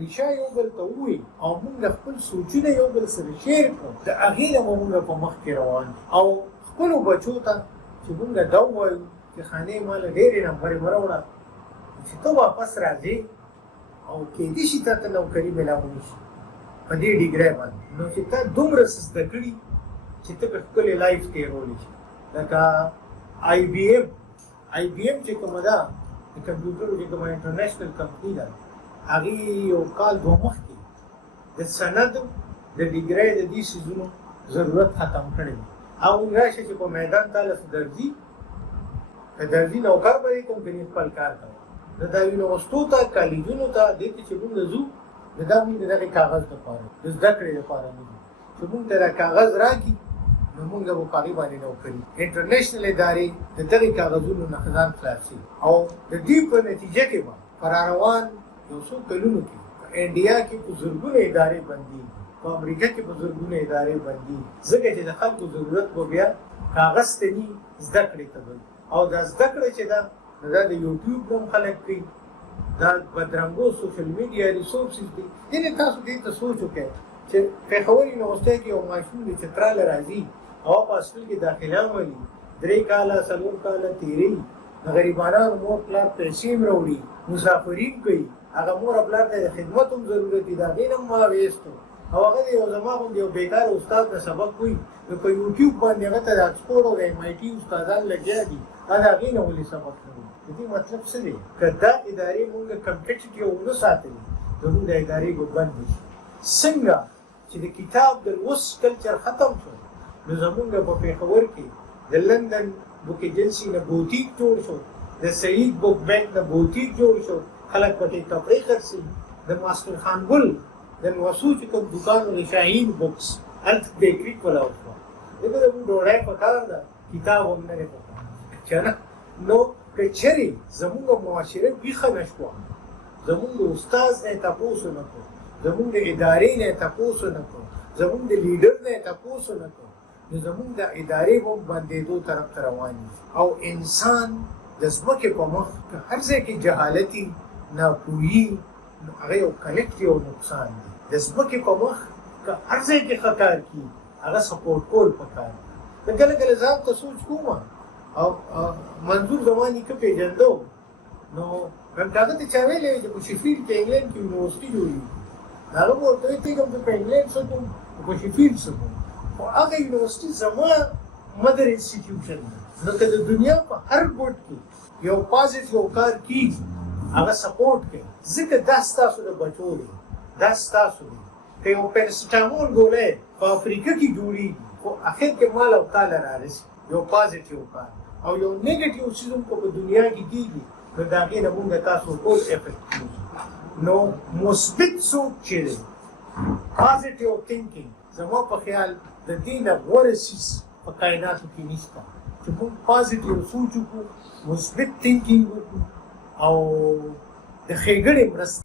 ریښه یو بل ته ووایي او موږ خپل سوچونه یو بل سره شیر کړو، د هغې نه به موږ په مخ کې روان او خپلو بچو ته چې موږ دا ووایو چې خانې ما له ډېرې نمبرې مه راوړه چې ته واپس راځې او کېدای شي تا ته نوکري میلاولی شي په دې ډیګرۍ باندې، نو چې تا دومره څه زده کړي چې ته په ښکلې لایف تېرولی شي. لکه آی بي ایم چې کومه ده د کمپیوټرو چې کومه انټرنیشنل کمپني ده، هغې یو کال دوه مخکې د سند د ډیګرۍ د دې څیزونو ضرورت ختم کړی دی. هغوی راشه چې په میدان تاله درځي که درځي نوکر به یې کوم که خپل کار کوي، د دا یونیورسټو ته کالجونو ته دې ته چې موږ ځو د دا موږ د دغې کاغذ لپاره د زده کړې لپاره نه ځو، چې موږ ته دا کاغذ راکړي نو موږ به په هغې باندې نوکري. انټرنیشنل ادارې د دغې کاغذونو نه ځان خلاصي او د دې په نتیجه کې به په راروان یو څو کلونو کې په انډیا کې په زرګونه ادارې بندېږي، په امریکا کې په زرګونه ادارې بندېږي، ځکه چې د خلکو ضرورت به بیا کاغذ ته ني زده کړې ته به او دا زده کړه چې ده دا د یوټیوب نه هم خلک کوي، دا بدرنګو سوشل میډیا ریسورسز دي. یعنې تاسو دې ته سوچ وکړئ چې پېښور یونیورسټۍ کې یو ماشوم دی چې تراله راځي او په هاسټل کې داخله ولي 3 کاله 4 کاله تېروي، د غریبانو مور پلار پیسې هم راوړي، مسافرین کوي، هغه مور پلار ته د خدمت هم ضرورت دي، د هغې نه هم ما ویستو او هغه د یو زما غوندې یو بېکاره استاد ته سبق وایي، نو په یوټیوب باندې هغه ته د آکسفورډ او د MIT استادان لګیا دي، هغه د هغې نه ولې سبق نه وایي. د دې مطلب څه دی؟ که دا ادارې مونږ کمپیټیټیو ونه ساتلې زموږ د ادارې به بندې شي. څنګه چې د کتاب د لوست کلچر ختم شو نو زمونږ په پېښور کې د لندن بک ایجنسي نه بوتیک جوړ شو، د سعید بک بینک نه بوتیک جوړ شو، خلک پکې کپړې خرڅي، د ماسټر خان ګل د نوسو چې کوم دوکان و د شاهین بکس هلته بیکري کولاو شوه، دغه زموږ ډوډۍ پکار ده، کتاب هم نه دی پکار که نه. نو که چېرې زموږ معاشره ویښه نه شوه، زموږ د استاز نه یې تپوس ونه کړو، زموږ د ادارې نه یې تپوس ونه کړو، زموږ د لیډر نه یې تپوس ونه کړو، نو زموږ د ادارې به هم بندېدو طرف ته روان وي. او انسان د ځمکې په مخ که هر ځای کې جهالتي ناپوهي نو هغه یو کلکټیو نقصان دی. د ځمکې په مخ که هر ځای کې ښه کار کړي هغه سپورټ کول پکار دی. زه کله کله ځان ته سوچ کوم او منظور زما نیکه پېژنده و، نو هغه ته چا ویلی چې په شفیلډ کې انګلینډ کې یونیورسټي جوړېږي، هغه به ورته وایي ته کوم زه په انګلینډ څه کوم په شفیلډ څه کوم، خو هغه یونیورسټي زما مدر انسټیټیوشن ده. نو که د دنیا په هر ګوټ کې یو پازیټیو کار کېږي هغه سپورټ کوي، ځکه دا ستاسو د بچو دی، دا ستاسو دی. که یو پیرسټامول ګولۍ په افریقا کې جوړېږي خو اخر کې مال او تاله رارسي یو پازیټیو کار، او یو نیګیټیو چیز هم په دنیا کې کېږي نو د هغې نه مونږ تاسو ټول افیکټ کېږي. نو مثبت سوچ چې دی پازیټیو تھینکینګ زما په خیال د دې نه غوره څیز په کائناتو کې نشته چې مونږ پازیټیو سوچ وکړو، مثبت تھینکینګ وکړو او د ښېګڼې مرسته